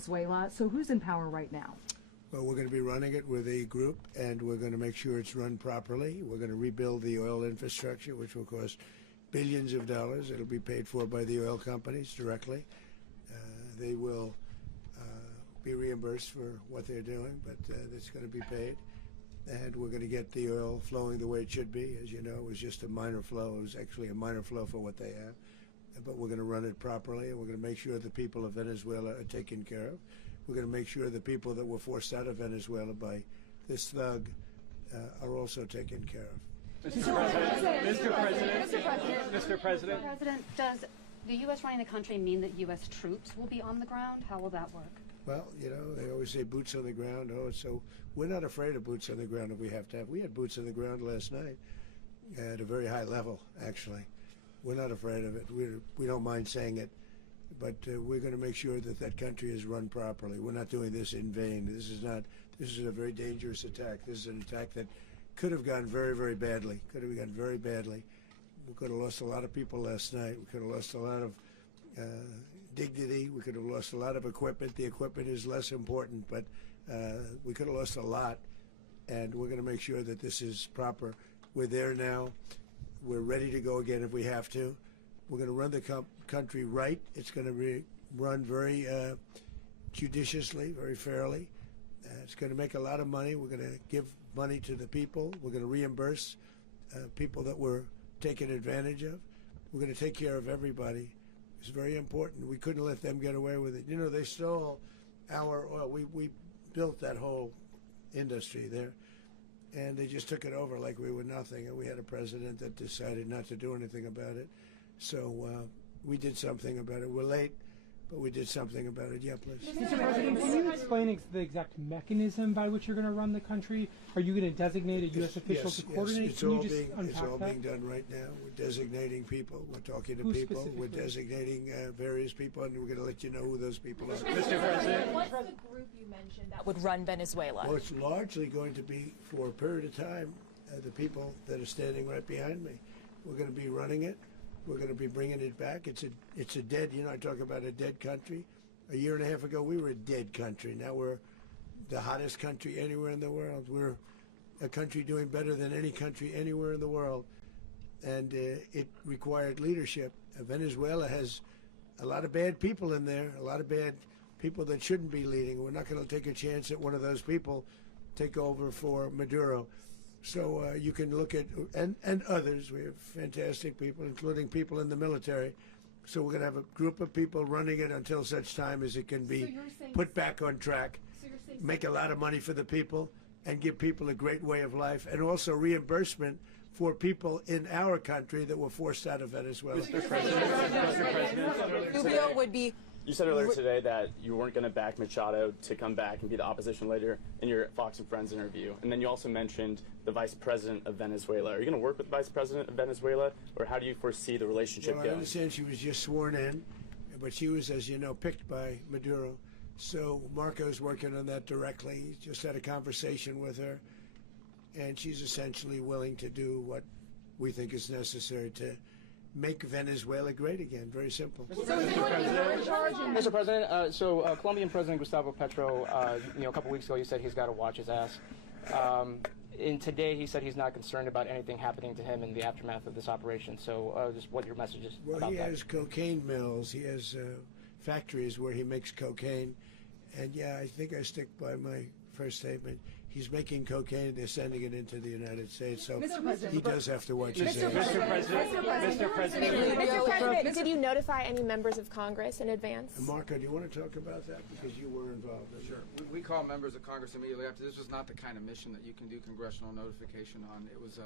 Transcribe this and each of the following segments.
Venezuela. So who's in power right now? Well, we're going to be running it with a group, and we're going to make sure it's run properly. We're going to rebuild the oil infrastructure, which will cost billions of dollars. It'll be paid for by the oil companies directly. They will be reimbursed for what they're doing, but it's going to be paid. And we're going to get the oil flowing the way it should be. As you know, it was just a minor flow. It was actually a minor flow for what they have. But we're going to run it properly, and we're going to make sure the people of Venezuela are taken care of. We're going to make sure the people that were forced out of Venezuela by this thug are also taken care of. Mr. President, does the U.S. running the country mean that U.S. troops will be on the ground? How will that work? Well, you know, they always say boots on the ground. Oh, so we're not afraid of boots on the ground if we have to have. We had boots on the ground last night at a very high level, actually. We're not afraid of it. We don't mind saying it. But we're going to make sure that that country is run properly. We're not doing this in vain. This is a very dangerous attack. This is an attack that could have gone very, very badly. Could have gone very badly. We could have lost a lot of people last night. We could have lost a lot of dignity. We could have lost a lot of equipment. The equipment is less important, but we could have lost a lot. And we're going to make sure that this is proper. We're there now. We're ready to go again if we have to. We're going to run the country right. It's going to be run very judiciously, very fairly. It's going to make a lot of money. We're going to give money to the people. We're going to reimburse people that were taken advantage of. We're going to take care of everybody. It's very important. We couldn't let them get away with it. You know, they stole our oil. We built that whole industry there, and they just took it over like we were nothing. And we had a president that decided not to do anything about it. So we did something about it. We're late, but we did something about it. Yeah, please. Mr. President, can you explain the exact mechanism by which you're going to run the country? Are you going to designate a U.S. official to coordinate? It's all being done right now. We're designating people. We're talking to people. We're designating various people, and we're going to let you know who those people are. Mr. President, what's the group you mentioned that would run Venezuela? Well, it's largely going to be, for a period of time, the people that are standing right behind me. We're going to be running it. We're going to be bringing it back. It's a dead, you know, I talk about a dead country. A year and a half ago, we were a dead country. Now we're the hottest country anywhere in the world. We're a country doing better than any country anywhere in the world. And it required leadership. Venezuela has a lot of bad people in there, a lot of bad people that shouldn't be leading. We're not going to take a chance that one of those people take over for Maduro. So you can look at, and others, we have fantastic people, including people in the military. So we're going to have a group of people running it until such time as it can be put back on track, make a lot of money for the people, and give people a great way of life, and also reimbursement for people in our country that were forced out of Venezuela. Mr. President, Rubio would be... You said earlier today that you weren't going to back Machado to come back and be the opposition leader in your Fox and Friends interview. And then you also mentioned the vice president of Venezuela. Are you going to work with the vice president of Venezuela, or how do you foresee the relationship going? I understand she was just sworn in, but she was, as you know, picked by Maduro. So Marco's working on that directly. He just had a conversation with her, and she's essentially willing to do what we think is necessary to make Venezuela great again. Very simple. Mr. President, Colombian President Gustavo Petro, a couple weeks ago, he said he's got to watch his ass. And today he said he's not concerned about anything happening to him in the aftermath of this operation. So just what your message is about that. Well, he has cocaine mills. He has factories where he makes cocaine. And, yeah, I think I stick by my first statement. He's making cocaine. They're sending it into the United States. So he does have to watch his ass. Mr. President, did you notify any members of Congress in advance? Marco, do you want to talk about that? Because you were involved in it. Sure. We call members of Congress immediately after. This was not the kind of mission that you can do congressional notification on. It was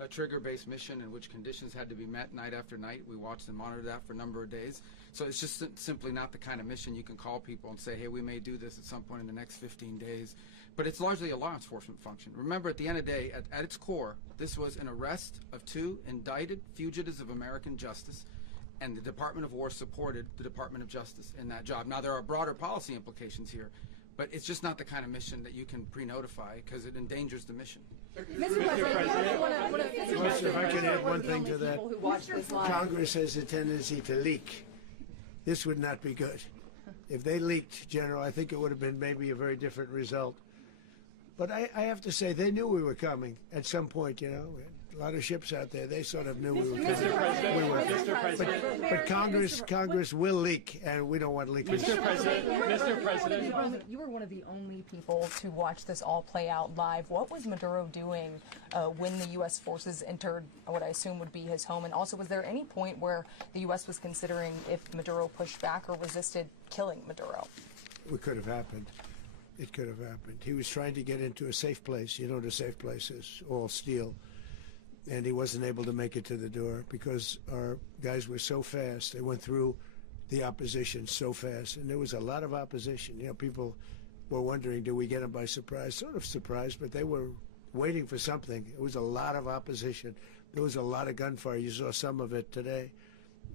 a trigger-based mission in which conditions had to be met night after night. We watched and monitored that for a number of days. So it's just simply not the kind of mission you can call people and say, hey, we may do this at some point in the next 15 days. But it's largely a law enforcement function. Remember, at the end of the day, at its core, this was an arrest of 2 indicted fugitives of American justice, and the Department of War supported the Department of Justice in that job. Now, there are broader policy implications here, but it's just not the kind of mission that you can pre-notify because it endangers the mission. Mr. President, if I can add one thing to that, Congress has a tendency to leak. This would not be good. If they leaked, General, I think it would have been maybe a very different result. But I have to say, they knew we were coming at some point, you know. A lot of ships out there, they sort of knew we were coming. Mr. President. But Congress will leak, and we don't want leakage. Mr. President. You were one of the only people to watch this all play out live. What was Maduro doing when the U.S. forces entered what I assume would be his home? And also, was there any point where the U.S. was considering if Maduro pushed back or resisted killing Maduro? It could have happened. It could have happened. He was trying to get into a safe place. You know what a safe place is, all steel. And he wasn't able to make it to the door because our guys were so fast. They went through the opposition so fast. And there was a lot of opposition. You know, people were wondering, do we get them by surprise? Sort of surprised, but they were waiting for something. It was a lot of opposition. There was a lot of gunfire. You saw some of it today.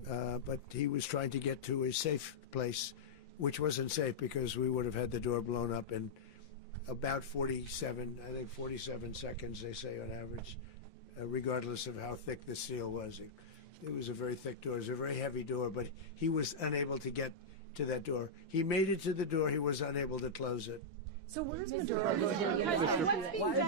But he was trying to get to a safe place, which wasn't safe because we would have had the door blown up in about 47 seconds, they say on average. Regardless of how thick the steel was. It was a very thick door. It was a very heavy door, but he was unable to get to that door. He made it to the door. He was unable to close it. So where is Maduro going to be?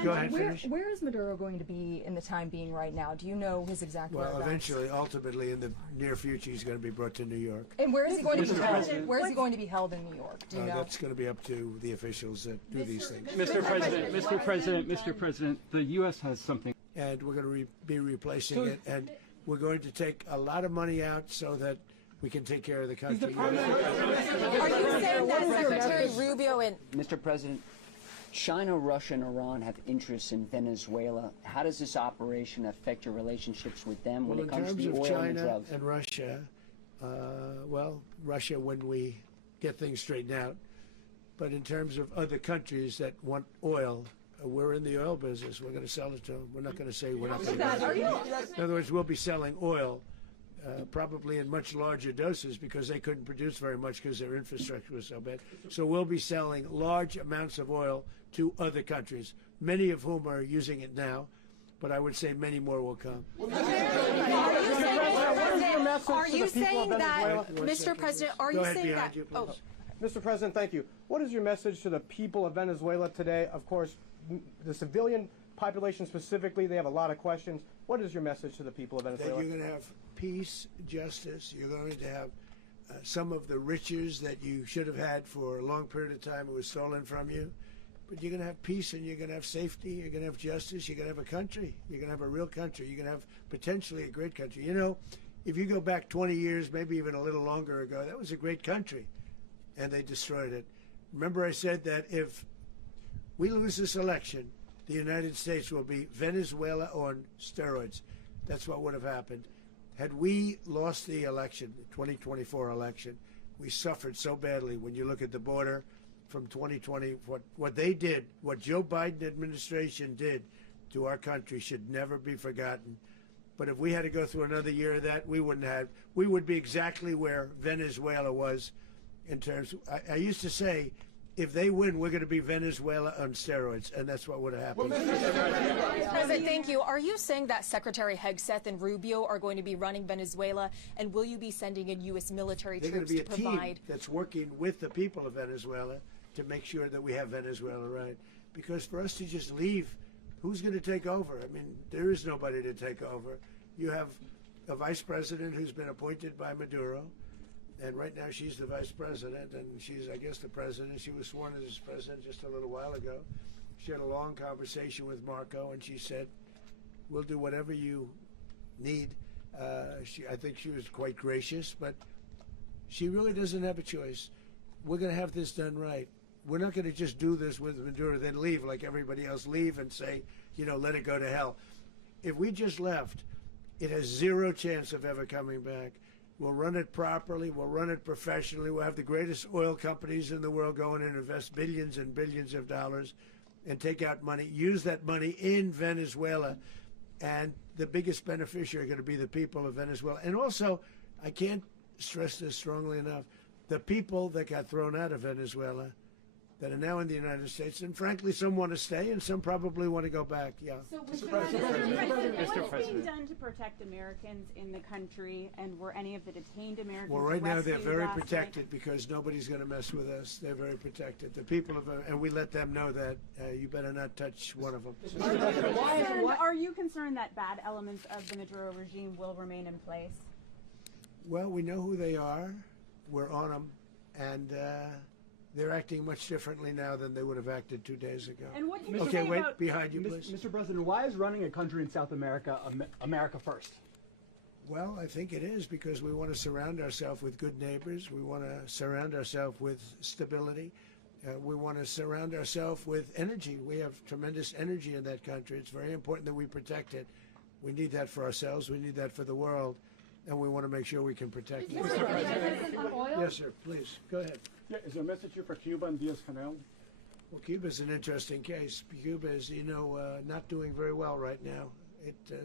Go ahead, finish. Where is Maduro going to be in the time being right now? Do you know his exact Well, whereabouts? eventually, ultimately, in the near future, he's going to be brought to New York. And where is he going to be held? Where is he going to be held in New York? Do you know? That's going to be up to the officials that do these things. Mr. President, the U.S. has something. And we're going to be replacing it, and we're going to take a lot of money out so that we can take care of the country. Are you saying that Secretary Rubio and Mr. President, China, Russia, and Iran have interests in Venezuela. How does this operation affect your relationships with them when it comes to the oil China and drugs? and Russia, Russia when we get things straightened out. But in terms of other countries that want oil, we're in the oil business. We're going to sell it to them. We're not going to say we're not going to. In other words, we'll be selling oil, probably in much larger doses because they couldn't produce very much because their infrastructure was so bad. So we'll be selling large amounts of oil to other countries, many of whom are using it now, but I would say many more will come. Are you saying that, Mr. President, are you saying that? Oh, Mr. President, thank you. What is your message to the people of Venezuela today? Of course, the civilian population specifically, they have a lot of questions. What is your message to the people of Venezuela? That you're going to have peace, justice. You're going to have some of the riches that you should have had for a long period of time. It was stolen from you. But you're going to have peace and you're going to have safety. You're going to have justice. You're going to have a country. You're going to have a real country. You're going to have potentially a great country. You know, if you go back 20 years, maybe even a little longer ago, that was a great country. And they destroyed it. Remember I said that if we lose this election, the United States will be Venezuela on steroids. That's what would have happened. Had we lost the election, the 2024 election, we suffered so badly. When you look at the border from 2020, what they did, what Joe Biden administration did to our country should never be forgotten. But if we had to go through another year of that, we would be exactly where Venezuela was in terms. I used to say, if they win, we're going to be Venezuela on steroids, and that's what would have happened. President, thank you. Are you saying that Secretary Hegseth and Rubio are going to be running Venezuela, and will you be sending in U.S. military They're troops going to to be a provide? team that's working with the people of Venezuela to make sure that we have Venezuela right. Because for us to just leave, who's going to take over? I mean, there is nobody to take over. You have a vice president who's been appointed by Maduro. And right now she's the vice president, and she's, I guess, the president. She was sworn as president just a little while ago. She had a long conversation with Marco, and she said, we'll do whatever you need. I think she was quite gracious, but she really doesn't have a choice. We're going to have this done right. We're not going to just do this with Maduro, then leave like everybody else, leave and say, you know, let it go to hell. If we just left, it has zero chance of ever coming back. We'll run it properly. We'll run it professionally. We'll have the greatest oil companies in the world go in and invest billions and billions of dollars and take out money, use that money in Venezuela. And the biggest beneficiary are going to be the people of Venezuela. And also, I can't stress this strongly enough, the people that got thrown out of Venezuela that are now in the United States, and frankly, some want to stay, and some probably want to go back. Yeah. So, Mr. President, what is being done to protect Americans in the country, and were any of the detained Americans Well, right now they're rescued very last protected night? because nobody's going to mess with us. They're very protected. The people of, and we let them know that you better not touch one of them. Are you concerned that bad elements of the Maduro regime will remain in place? Well, we know who they are. We're on them, and they're acting much differently now than they would have acted 2 days ago. And what can you Okay, say wait, about behind you, please. Mr. President, why is running a country in South America America first? Well, I think it is because we want to surround ourselves with good neighbors. We want to surround ourselves with stability. We want to surround ourselves with energy. We have tremendous energy in that country. It's very important that we protect it. We need that for ourselves. We need that for the world. And we want to make sure we can protect it. Yes, sir. Please, go ahead. Yeah, is there a message here for Cuba and Diaz-Canel? Well, Cuba's an interesting case. Cuba is, not doing very well right now.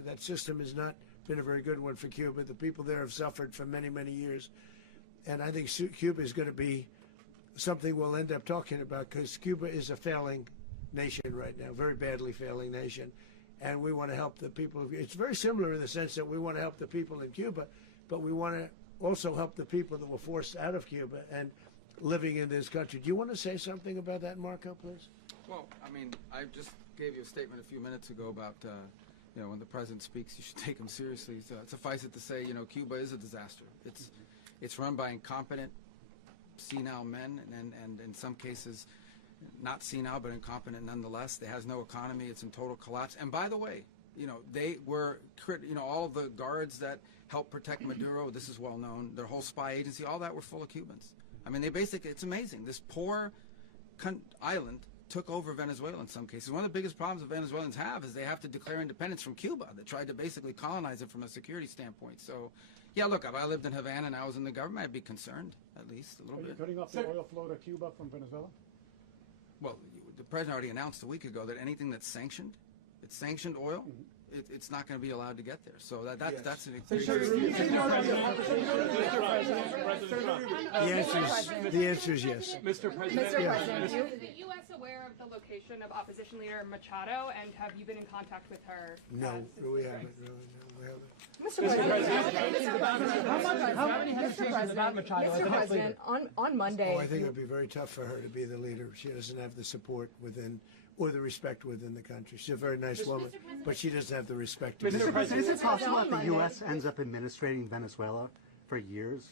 That system has not been a very good one for Cuba. The people there have suffered for many, many years. And I think Cuba is going to be something we'll end up talking about because Cuba is a failing nation right now, very badly failing nation. And we want to help the people. It's very similar in the sense that we want to help the people in Cuba, but we want to also help the people that were forced out of Cuba and living in this country. Do you want to say something about that, Marco, please? Well, I mean, I just gave you a statement a few minutes ago about, when the president speaks, you should take him seriously. So suffice it to say, Cuba is a disaster. It's run by incompetent, senile men, and in some cases, not senile, but incompetent nonetheless. It has no economy. It's in total collapse. And by the way, they were, all the guards that helped protect Maduro, this is well known, their whole spy agency, all that were full of Cubans. I mean, it's amazing. This poor island took over Venezuela in some cases. One of the biggest problems the Venezuelans have is they have to declare independence from Cuba. They tried to basically colonize it from a security standpoint. So, yeah, look, if I lived in Havana and I was in the government, I'd be concerned, at least a little bit. Are you cutting off the oil flow to Cuba from Venezuela? Well, the president already announced a week ago that anything that's sanctioned, it's sanctioned oil, it's not going to be allowed to get there. So that's an The answer is yes. Mr. President, President, Is the U.S. aware of the location of opposition leader Machado, and have you been in contact with her? No, we haven't. Really, no, we haven't. How many hesitations about Machado as the next leader? On Monday. Oh, I think it would be very tough for her to be the leader. She doesn't have the support within or the respect within the country. She's a very nice woman, but she doesn't have the respect. Mr. President, is it possible that the U.S. ends up administrating Venezuela for years?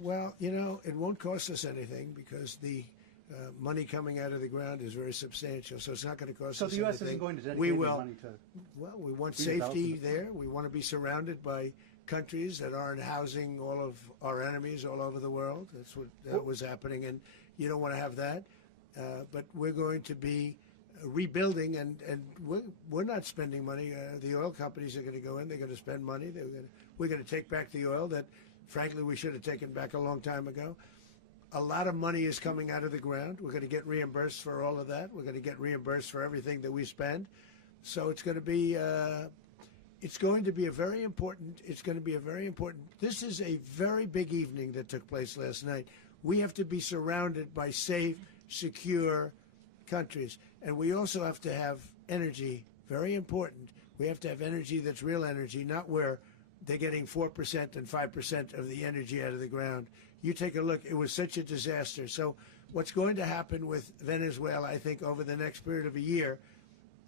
Well, it won't cost us anything because the money coming out of the ground is very substantial, so it's not going to cost us anything. So the U.S. isn't going to dedicate any money to... Well, we want safety there. We want to be surrounded by countries that aren't housing all of our enemies all over the world. That's what was happening, and you don't want to have that. But we're going to be rebuilding, and we're not spending money. The oil companies are going to go in. They're going to spend money. We're going to take back the oil that, frankly, we should have taken back a long time ago. A lot of money is coming out of the ground. We're going to get reimbursed for all of that. We're going to get reimbursed for everything that we spend. So it's going to be a very important. This is a very big evening that took place last night. We have to be surrounded by safe, secure countries, and we also have to have energy. Very important. We have to have energy that's real energy, not where they're getting 4% and 5% of the energy out of the ground. You take a look. It was such a disaster. So what's going to happen with Venezuela, I think, over the next period of a year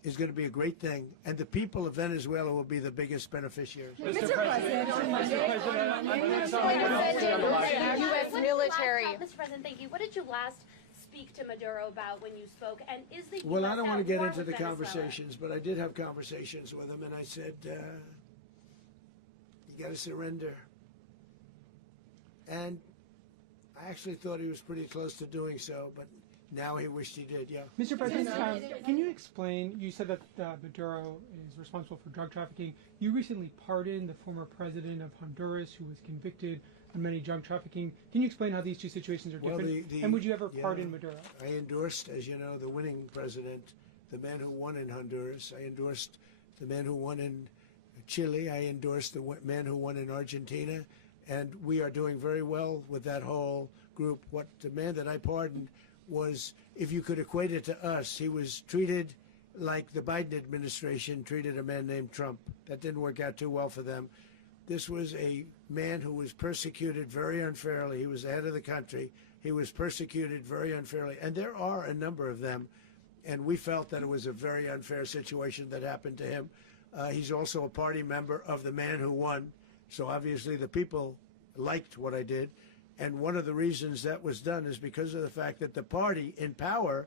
is going to be a great thing, and the people of Venezuela will be the biggest beneficiaries. Mr. President, on Monday, U.S. military. Mr. President, thank you. What did you last speak to Maduro about when you spoke? And is the Well, US I don't want to get into the Venezuela? conversations, but I did have conversations with him, and I said, you got to surrender. And I actually thought he was pretty close to doing so, but now he wished he did, yeah. Mr. President, can you explain, you said that Maduro is responsible for drug trafficking. You recently pardoned the former president of Honduras who was convicted on many drug trafficking. Can you explain how these two situations are different? And would you ever pardon Maduro? I endorsed, as you know, the winning president, the man who won in Honduras. I endorsed the man who won in Chile. I endorsed the man who won in Argentina. And we are doing very well with that whole group. The man that I pardoned was, if you could equate it to us, he was treated like the Biden administration treated a man named Trump. That didn't work out too well for them. This was a man who was persecuted very unfairly. He was the head of the country. He was persecuted very unfairly. And there are a number of them. And we felt that it was a very unfair situation that happened to him. He's also a party member of the man who won. So obviously the people liked what I did. And one of the reasons that was done is because of the fact that the party in power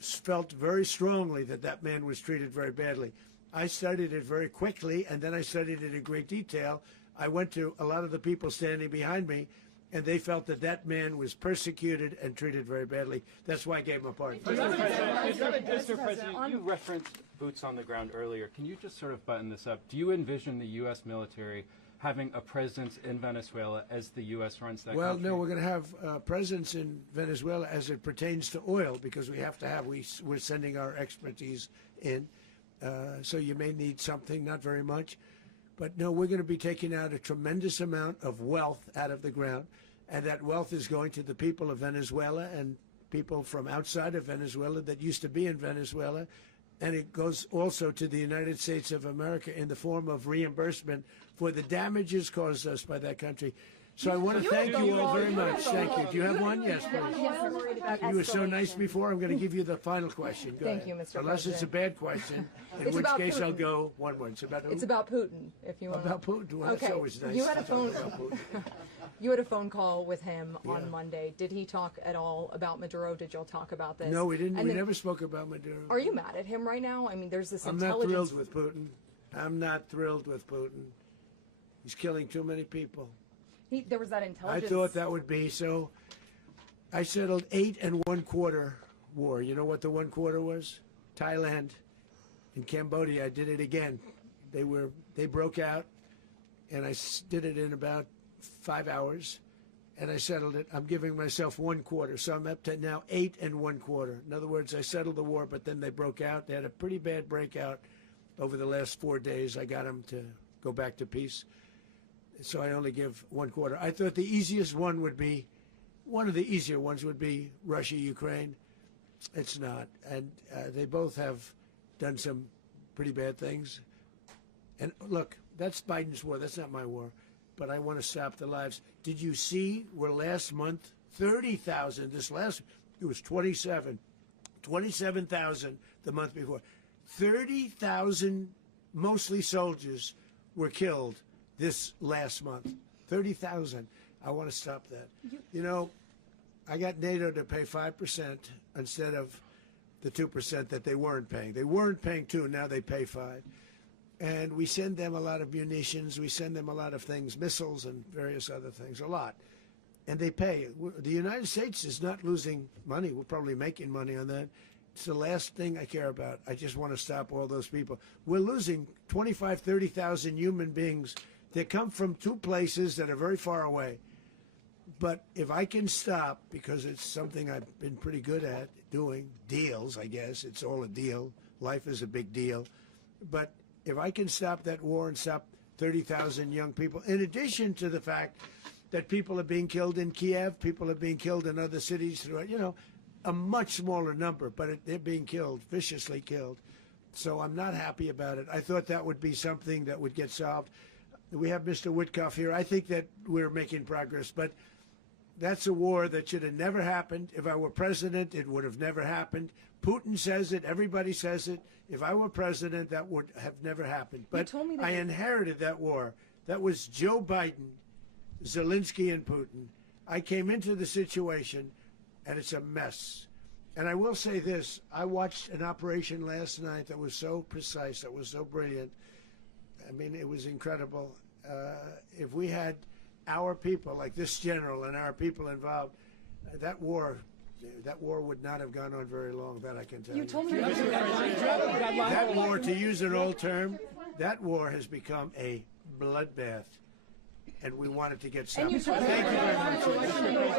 felt very strongly that that man was treated very badly. I studied it very quickly, and then I studied it in great detail. I went to a lot of the people standing behind me, and they felt that that man was persecuted and treated very badly. That's why I gave him a pardon. Mr. President, you referenced boots on the ground earlier. Can you just sort of button this up? Do you envision the U.S. military having a presence in Venezuela as the U.S. runs that country? Well, no, we're going to have a presence in Venezuela as it pertains to oil, because we have to have, we're sending our expertise in. So you may need something, not very much. But no, we're going to be taking out a tremendous amount of wealth out of the ground. And that wealth is going to the people of Venezuela and people from outside of Venezuela that used to be in Venezuela. And it goes also to the United States of America in the form of reimbursement for the damages caused us by that country. So I want to thank you all very much. Thank you. Do you have one? Yes, please. You were so nice before. I'm going to give you the final question. Go Thank ahead. you, Mr. Unless President. it's a bad question, in It's which about case Putin. I'll go one more. It's about who? It's about Putin, if you want. About Putin. Well, Okay. that's always nice. You had a to talk phone. about Putin. You had a phone call with him Yeah. on Monday. Did he talk at all about Maduro? Did y'all talk about this? No, we didn't. And We then- never spoke about Maduro. Are you mad at him right now? I mean, there's this I'm not intelligence. thrilled with Putin. I'm not thrilled with Putin. He's killing too many people. There was that I intelligence. thought that would be so. I settled 8 1/4 war. You know what the 1/4 was? Thailand and Cambodia. I did it again. They broke out, and I did it in about 5 hours, and I settled it. I'm giving myself 1/4, so I'm up to now 8 1/4. In other words, I settled the war, but then they broke out. They had a pretty bad breakout over the last 4 days. I got them to go back to peace. So I only give 1/4. I thought the easiest one would be, one of the easier ones would be Russia, Ukraine. It's not. And they both have done some pretty bad things. And look, that's Biden's war. That's not my war. But I want to stop the lives. Did you see where last month, 30,000, it was 27,000 the month before. 30,000, mostly soldiers, were killed this last month. 30,000. I want to stop that. You know, I got NATO to pay 5% instead of the 2% that they weren't paying. They weren't paying 2, now they pay 5. And we send them a lot of munitions, we send them a lot of things, missiles and various other things, a lot. And they pay. The United States is not losing money. We're probably making money on that. It's the last thing I care about. I just want to stop all those people. We're losing 25, 30,000 human beings that come from 2 places that are very far away. But if I can stop, because it's something I've been pretty good at doing, deals, I guess. It's all a deal. Life is a big deal. But if I can stop that war and stop 30,000 young people, in addition to the fact that people are being killed in Kiev, people are being killed in other cities throughout, you know, a much smaller number, but they're being killed, viciously killed. So I'm not happy about it. I thought that would be something that would get solved. We have Mr. Witkoff here. I think that we're making progress, but that's a war that should have never happened. If I were president, it would have never happened. Putin says it. Everybody says it. If I were president, that would have never happened. But I inherited that war. That was Joe Biden, Zelensky, and Putin. I came into the situation, and it's a mess. And I will say this. I watched an operation last night that was so precise, that was so brilliant. I mean, it was incredible. If we had our people, like this general and our people involved, that war would not have gone on very long, that I can tell you. You told me that war, to use an old term, that war has become a bloodbath, and we want it to get stopped. And you told me Thank you very much.